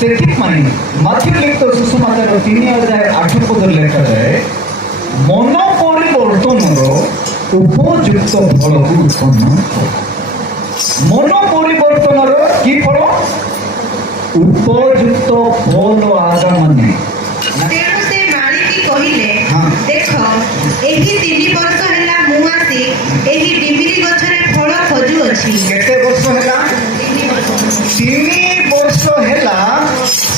ସେଥିପାଇଁ ମାଥିଉ ଲିଖିତ ସୁସମାଚାର 3:8 ଲେଖାଯାଏ, ମନ ପରିବର୍ତ୍ତନର ଉପଯୁକ୍ତ ଫଳକୁ ଉତ୍ପନ୍ନ କର। ମନ ପରିବର୍ତ୍ତନର କି ଫଳ? ଉପଯୁକ୍ତ ଫଳ ଆଗା ମାନେ। ତେଣୁ ସେ ମାଳିକି କହିଲେ, ହଁ। ଦେଖ, ଏହି 3 ବର୍ଷ ହେଲା ମୁଁ ଆସି ଏହି ଡିମିରି ଗଛରେ ଫଳ ଖୋଜୁଅଛି। କେତେ ବର୍ଷ ହେଲା? 3 ବର୍ଷ ହେଲା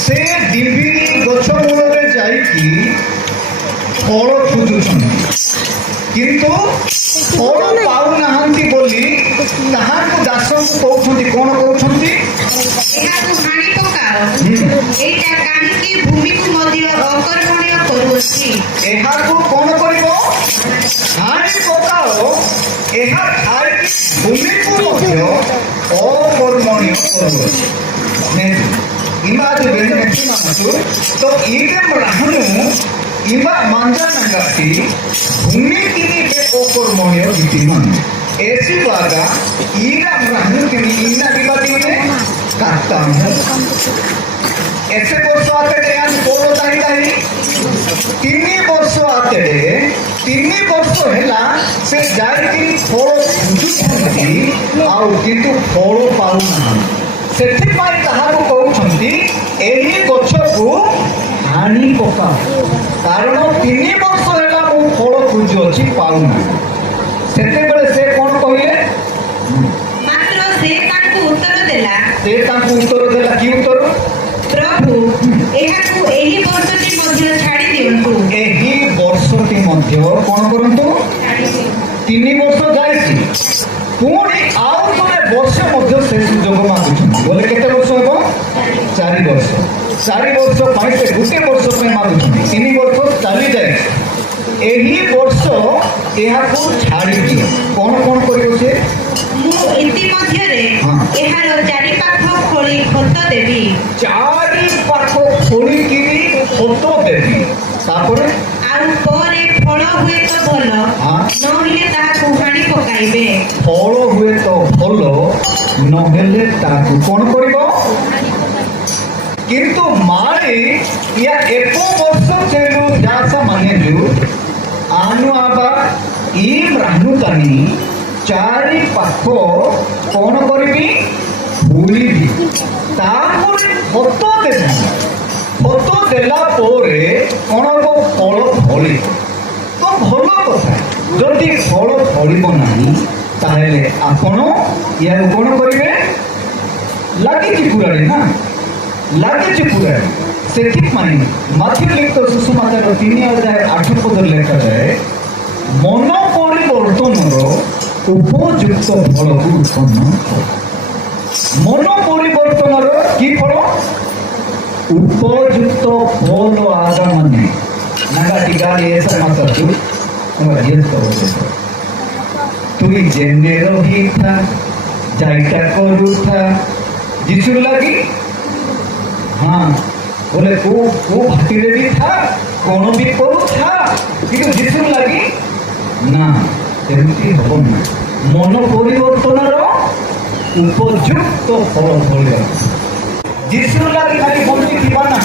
ସେ ଡିମ୍ବିରି ଗଛ ମୂଳରେ ଯାଇକି ଫଳ ଖୋଜୁଛନ୍ତି, କିନ୍ତୁ ଫଳ ପାଉନାହାନ୍ତି ବୋଲି ତାହାକୁ ଦାସଙ୍କୁ କହୁଛନ୍ତି। କଣ କହୁଛନ୍ତି? ଏହାକୁ ହାଣି ପକାଅ। ଏଇଟା କାହିଁକି ଭୂମିକୁ ମଧ୍ୟ ଅକର୍ମଣୀୟ କରୁଅଛି? ଏହାକୁ କଣ କରିବ? ହାଣି ପକାଅ। ଏହା ଖାଇକି ଭୂମିକୁ ମଧ୍ୟ ଅକର୍ମଣୀୟ କରୁଅଛି। Imagine itu, to idem rahnu ima manja nangati bhumi kini ke okor monyo ditiman. Esi baga idem rahnu kini inna dibati me kattamu. Ese borso aate yan polo tahi 3 ବର୍ଷ ଆତେରେ 3 ବର୍ଷ ହେଲା ସେ ଯାଇକି ଫଳ ଖୋଜୁଛନ୍ତି, ଆଉ କିନ୍ତୁ ଫଳ ପାଉନାହାନ୍ତି। ସେଥିପାଇଁ ତାହାକୁ କହୁଛନ୍ତି ଏହି ଗଛକୁ ହାଣି ପକାଅ, କାରଣ 3 ବର୍ଷ ହେଲା ମୁଁ ଫଳ ଖୋଜୁଅଛି, ପାଉନାହିଁ। ସେତେବେଳେ ସେ କଣ କହିଲେ? ମାତ୍ର ସେ ତାଙ୍କୁ ଉତ୍ତର ଦେଲା, କି ଉତ୍ତର? ପ୍ରଭୁ, ଏହାକୁ ଏହି ବର୍ଷଟି ମଧ୍ୟ ଛାଡ଼ି ଦିଅନ୍ତୁ। ଏହି ବର୍ଷଟି ମଧ୍ୟ କଣ କରନ୍ତୁ? 3 ବର୍ଷ ଯାଇଛି, ପୁଣି ଆଉ ଥରେ ବର୍ଷ ମଧ୍ୟ ସେ ସୁଯୋଗ ମାଗୁଛନ୍ତି। ବୋଲେ କେତେ ବର୍ଷ ହେବ? 4 ବର୍ଷ। 4 ବର୍ଷ ପାଇଁ ସେ ଗୋଟେ ବର୍ଷ ପାଇଁ ମାଗୁଛନ୍ତି। 3 ବର୍ଷ ଚାଲି ଯାଇଛି, ଏହି ବର୍ଷ ଏହାକୁ ଛାଡ଼ି ଦିଅ। କଣ କରିବ ସେ? ମୁଁ ଇତିମଧ୍ୟରେ ହଁ। ଏହାର ଚାରିପାଖ ଖୋଳି ଖତ ଦେବି। 4 ପାଖ ଖୋଳିକିରି ଖତ ଦେବି। ତାପରେ ଆଉ ପରେ ଫଳ ହୁଏ ତ ଭଲ, ହଁ। ନହେଲେ ତାହାକୁ ହାଣି ପକାଇବେ। ଫଳ ହୁଏ ତ ଭଲ, ନହେଲେ ତାକୁ କଣ କରିବ? କିନ୍ତୁ ମାଳି या 1 ବର୍ଷ ଚେରୁ ଯାସ ମାନେଲୁ ଆନୁ ଆବା ଇମ୍ ରାନୁ ତାନି 4 ପାଖ କଣ କରିବି? ଖୋଳିବି, ତାପରେ ଖତ ଦେବି। ଖତ ଦେଲା ପରେ କଣ ହବ? ଫଳ ଫଳିବ। ତ ଭଲ କଥା। ଯଦି ଫଳ ଫଳିବ ନାହିଁ ତାହେଲେ ଆପଣ ୟାକୁ କଣ କରିବେ? ଲାଗିଛି ପୁରାଣୀ ନା, ଲାଗିଛି ପୁରାଣୀ। ସେଥିପାଇଁ ମାଥିଉ ଲିଖିତ ସୁସମାଚାର 3:8 ଲେଖାଯାଏ, ମନ ପରିବର୍ତ୍ତନର ଉପଯୁକ୍ତ ଫଳକୁ ଉତ୍ପନ୍ନ କର। ମନ ପରିବର୍ତ୍ତନର କି ଫଳ? ଉପଯୁକ୍ତ ଫଳ ଆଗା ମାନେ। নাগা টিকালি এসে মাসাতু তোমরা জিজ্ঞেস করো, তুই জেনে রহিথা যাইটা করুথা যিশুর লাগি। হ্যাঁ, বলে কো ভাতিরে বি থা, কোন বি করুথা, কিন্তু যিশুর লাগি না, এমতি হব না। মন পরিবর্তনর উপযুক্ত ফল ফলিব। যিশুর লাগি খালি বঞ্চিত না,